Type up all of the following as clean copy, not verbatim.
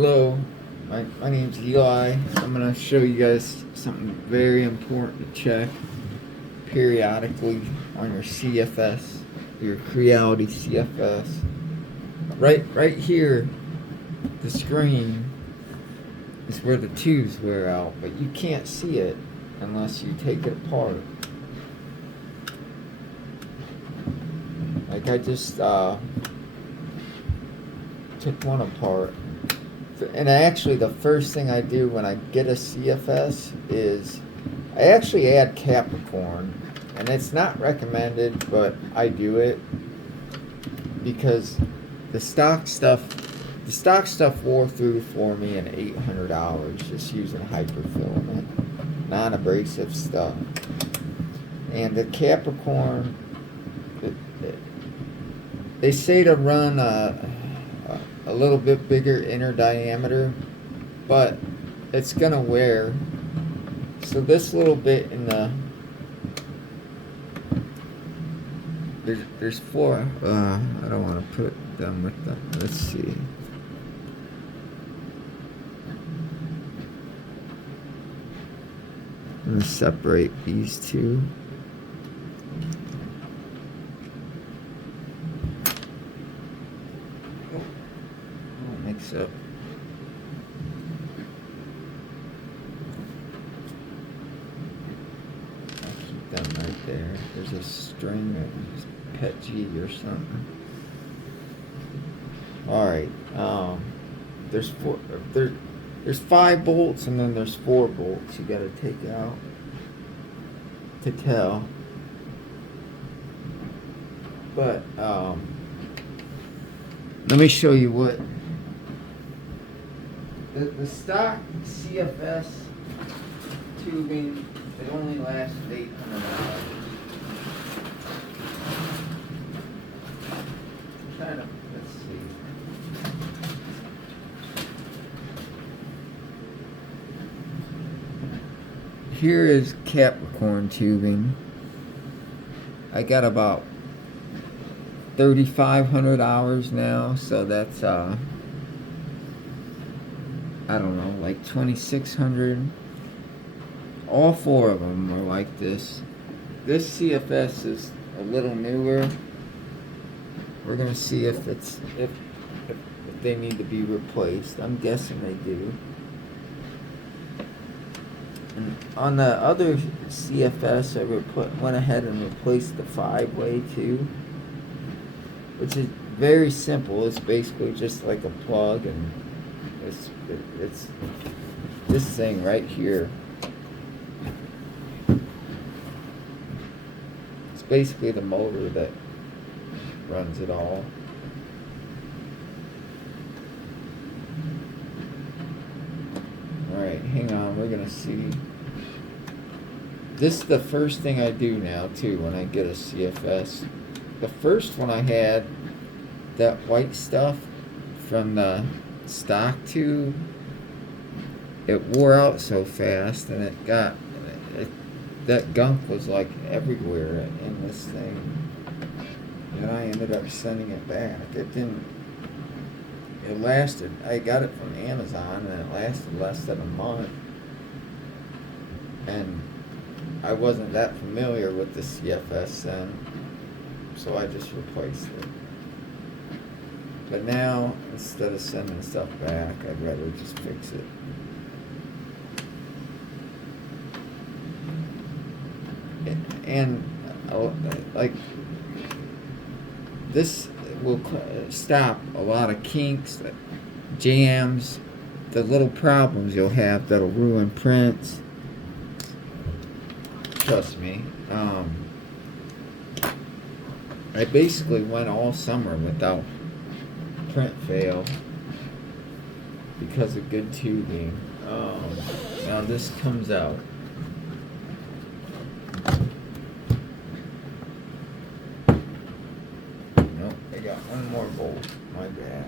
Hello, my name's Eli. I'm going to show you guys something very important to check periodically on your CFS, your Creality CFS. Right here, the screen is where the tubes wear out, but you can't see it unless you take it apart. Like I just took one apart. And actually, the first thing I do when I get a CFS is I actually add Capricorn, and it's not recommended, but I do it because the stock stuff wore through for me in $800 just using hyperfilament, non-abrasive stuff. And the Capricorn, they say to run a little bit bigger inner diameter, but it's gonna wear. So this little bit in the there's four. I don't want to put them with them. Let's see. I'm gonna separate these two. Mix up. I'll keep them right there. There's a string of pet G or something. Alright, there's four, there's 5 bolts and then there's 4 bolts you gotta take out to tell. But, let me show you what the stock CFS tubing, it only lasts $800. Let's see. Here is Capricorn tubing. I got about 3,500 hours now, so that's I don't know, like 2,600. All 4 of them are like this. This CFS is a little newer. We're gonna see if they need to be replaced. I'm guessing they do. And on the other CFS, I went ahead and replaced the 5-way too, which is very simple. It's basically just like a plug, and it's this thing right here. It's basically the motor that runs it all. Alright, hang on, we're gonna see. This is the first thing I do now too when I get a CFS. The first one I had, that white stuff from the stock tube, it wore out so fast, and that gunk was like everywhere in this thing, and I ended up sending it back. It lasted, I got it from Amazon, and it lasted less than a month, and I wasn't that familiar with the CFS then, so I just replaced it. But now, instead of sending stuff back, I'd rather just fix it. And like, this will stop a lot of kinks, jams, the little problems you'll have that'll ruin prints. Trust me. I basically went all summer without print fail because of good tubing. Now this comes out. Nope, I got one more bolt. My bad.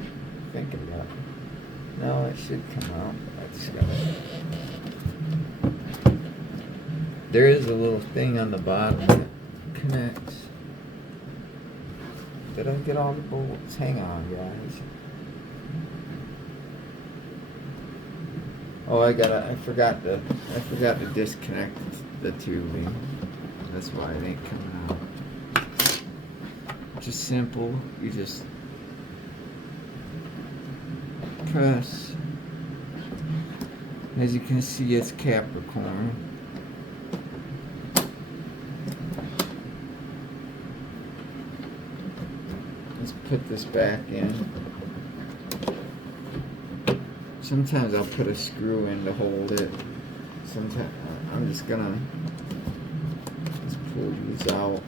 I think I got. No, it should come out. That's got it. There is a little thing on the bottom that connects. Did I get all the bolts? Hang on, guys. Oh, I forgot to disconnect the tubing. That's why it ain't coming out. Just simple. You just press. As you can see, it's Capricorn. Let's put this back in. Sometimes I'll put a screw in to hold it. Sometimes I'm just gonna pull these out.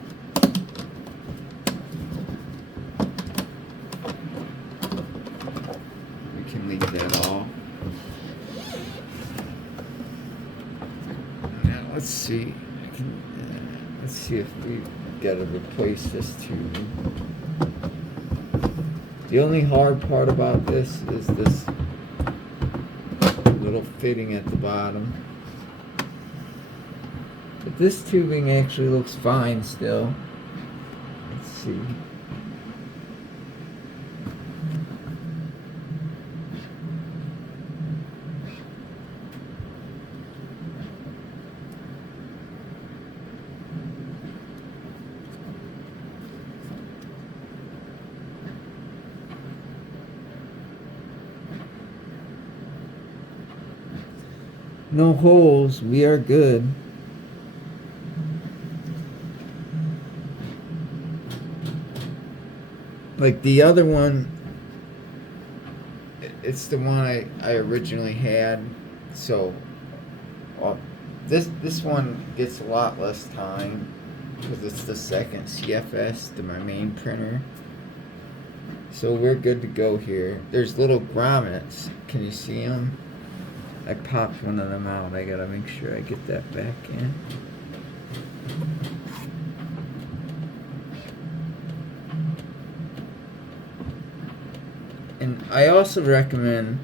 We can leave that off. Now let's see. Let's see if we gotta replace this tube. The only hard part about this is this little fitting at the bottom. But this tubing actually looks fine still. Let's see. No holes, we are good. Like the other one, it's the one I originally had, so this one gets a lot less time because it's the second CFS to my main printer. So we're good to go here. There's little grommets. Can you see them? I popped one of them out. I gotta make sure I get that back in. And I also recommend,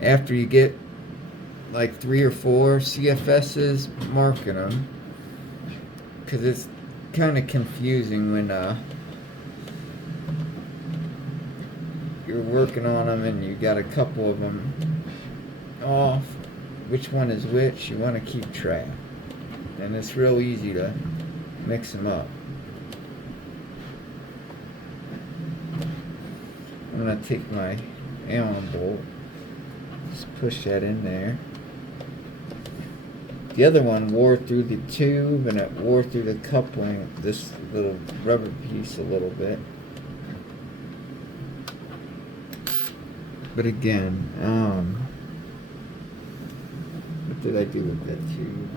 after you get like 3 or 4 CFSs, marking them, because it's kind of confusing when you're working on them and you got a couple of them off. Which one is which? You want to keep track, and it's real easy to mix them up. I'm gonna take my Allen bolt, just push that in there. The other one wore through the tube and it wore through the coupling, this little rubber piece a little bit. But again, what did I do with that tube?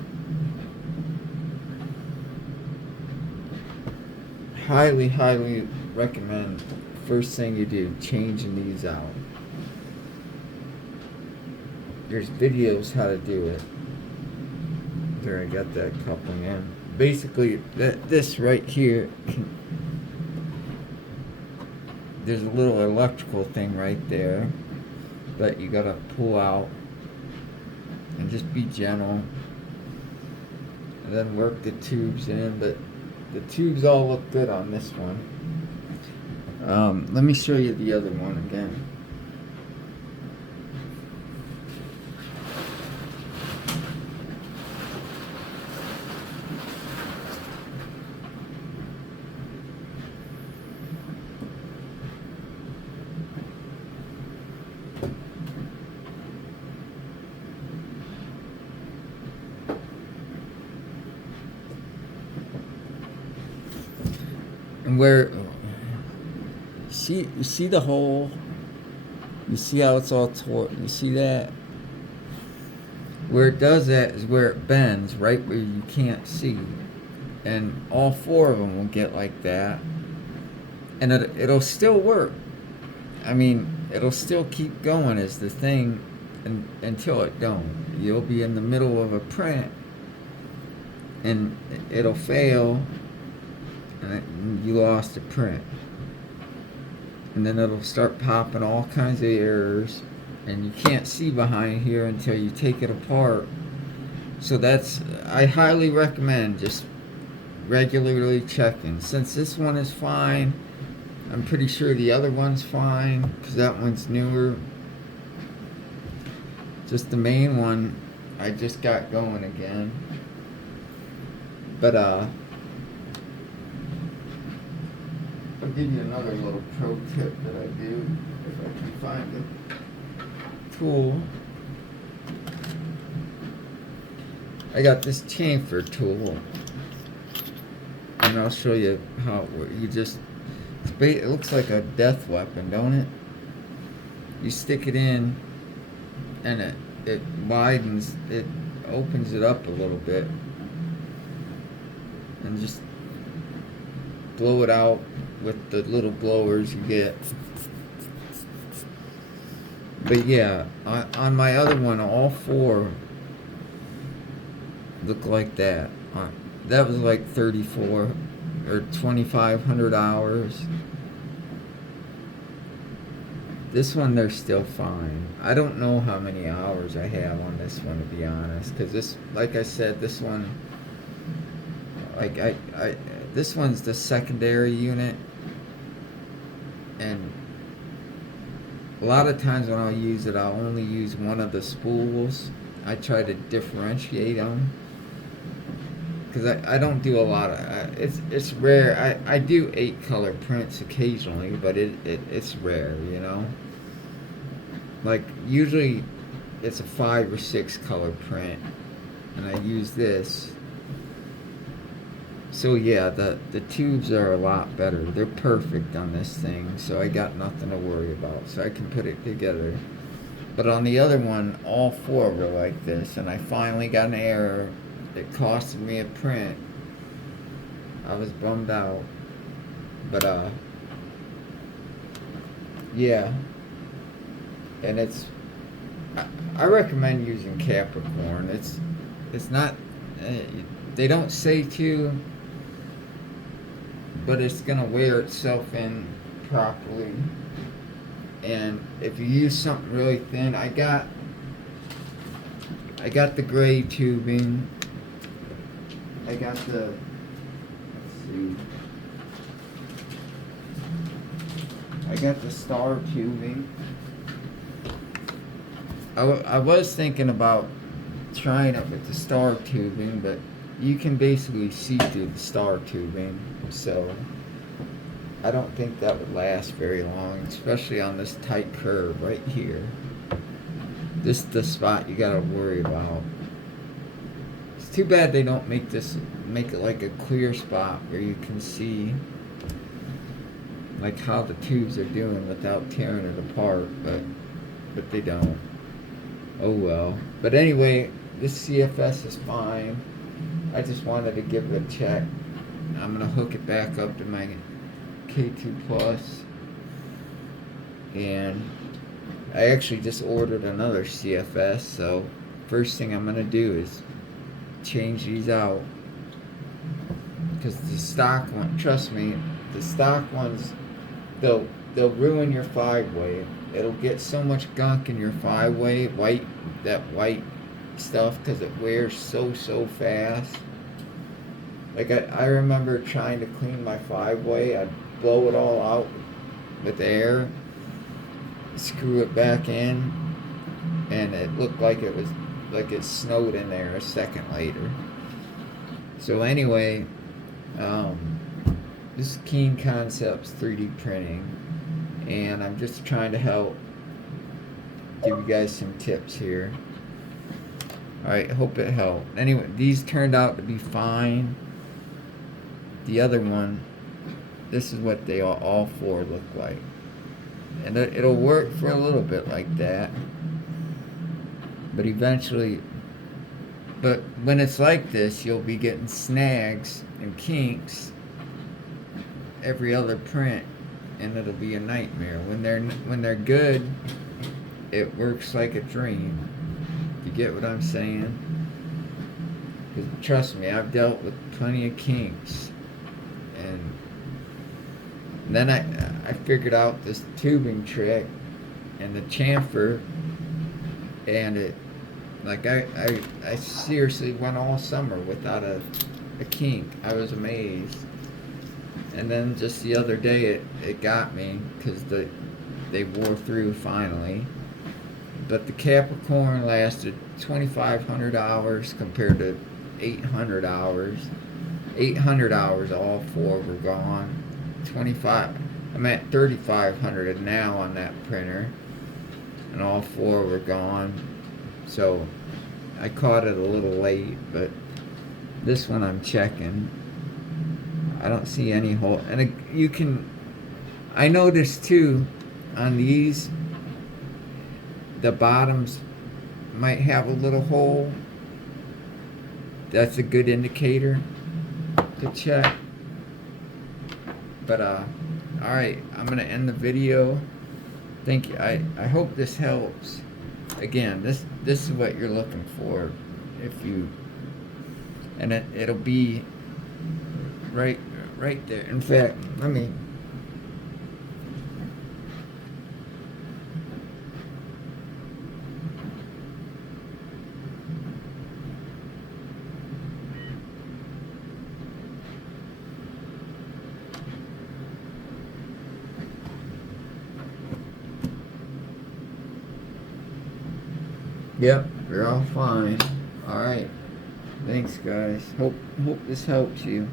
Highly recommend, first thing you do, changing these out. There's videos how to do it. There, I got that coupling in. Basically, this right here, there's a little electrical thing right there that you gotta pull out, and just be gentle, and then work the tubes in. But the tubes all look good on this one. Let me show you the other one again. And where you see the hole, you see how it's all torn, you see that? Where it does that is where it bends, right where you can't see. And all 4 of them will get like that. And it'll still work. I mean, it'll still keep going as the thing until it don't. You'll be in the middle of a print and it'll fail and you lost a print. And then it'll start popping all kinds of errors, and you can't see behind here until you take it apart. So I highly recommend just regularly checking. Since this one is fine, I'm pretty sure the other one's fine because that one's newer. Just the main one I just got going again. But I'll give you another little pro tip that I do if I can find the tool. I got this chamfer tool, and I'll show you how it works. It looks like a death weapon, don't it? You stick it in, and it widens, it opens it up a little bit, and just blow it out with the little blowers you get. But yeah, on my other one, all four look like that. That was like 34 or 2,500 hours. This one, they're still fine. I don't know how many hours I have on this one, to be honest, because this, like I said, this one, like this one's the secondary unit, and a lot of times when I'll use it, I'll only use one of the spools. I try to differentiate them, because I don't do a lot of, it's rare. I do 8-color prints occasionally, but it's rare, you know. Like usually it's a 5 or 6 color print, and I use this. So yeah, the tubes are a lot better. They're perfect on this thing, so I got nothing to worry about. So I can put it together. But on the other one, all four were like this, and I finally got an error. It costed me a print. I was bummed out. But yeah. And I recommend using Capricorn. It's not, they don't say to, but it's gonna wear itself in properly. And if you use something really thin, I got the gray tubing. I got the, let's see, I got the star tubing. I was thinking about trying it with the star tubing, but you can basically see through the star tubing, so I don't think that would last very long, especially on this tight curve right here. This is the spot you gotta worry about. It's too bad they don't make it like a clear spot where you can see like how the tubes are doing without tearing it apart, but they don't. Oh well. But anyway, this CFS is fine. I just wanted to give it a check. I'm gonna hook it back up to my K2plus, and I actually just ordered another CFS, so first thing I'm gonna do is change these out, because the stock one, trust me, the stock ones, they'll ruin your 5-way. It'll get so much gunk in your 5-way, that white stuff, because it wears so fast. Like I remember trying to clean my 5-way, I'd blow it all out with air, screw it back in, and it looked like it was like it snowed in there a second later. So anyway, this is Keen Concepts 3D printing, and I'm just trying to help give you guys some tips here. Alright, hope it helped. Anyway, these turned out to be fine. The other one, this is what they all four look like. And it'll work for a little bit like that. But eventually, but when it's like this, you'll be getting snags and kinks every other print, and it'll be a nightmare. When they're good, it works like a dream. You get what I'm saying? Because trust me, I've dealt with plenty of kinks, and then I figured out this tubing trick and the chamfer, and it, like I seriously went all summer without a kink. I was amazed. And then just the other day it got me, because they wore through finally. But the Capricorn lasted 2,500 hours compared to 800 hours. 800 hours, all four were gone. 25, I'm at 3,500 now on that printer, and all four were gone. So I caught it a little late, but this one I'm checking. I don't see any hole, and you can. I noticed too, on these, the bottoms might have a little hole. That's a good indicator to check. But alright, I'm gonna end the video. Thank you. I hope this helps. Again, this is what you're looking for. If you, and it'll be right there. In fact, let me. Yep, you're all fine. Alright. Thanks, guys. Hope this helps you.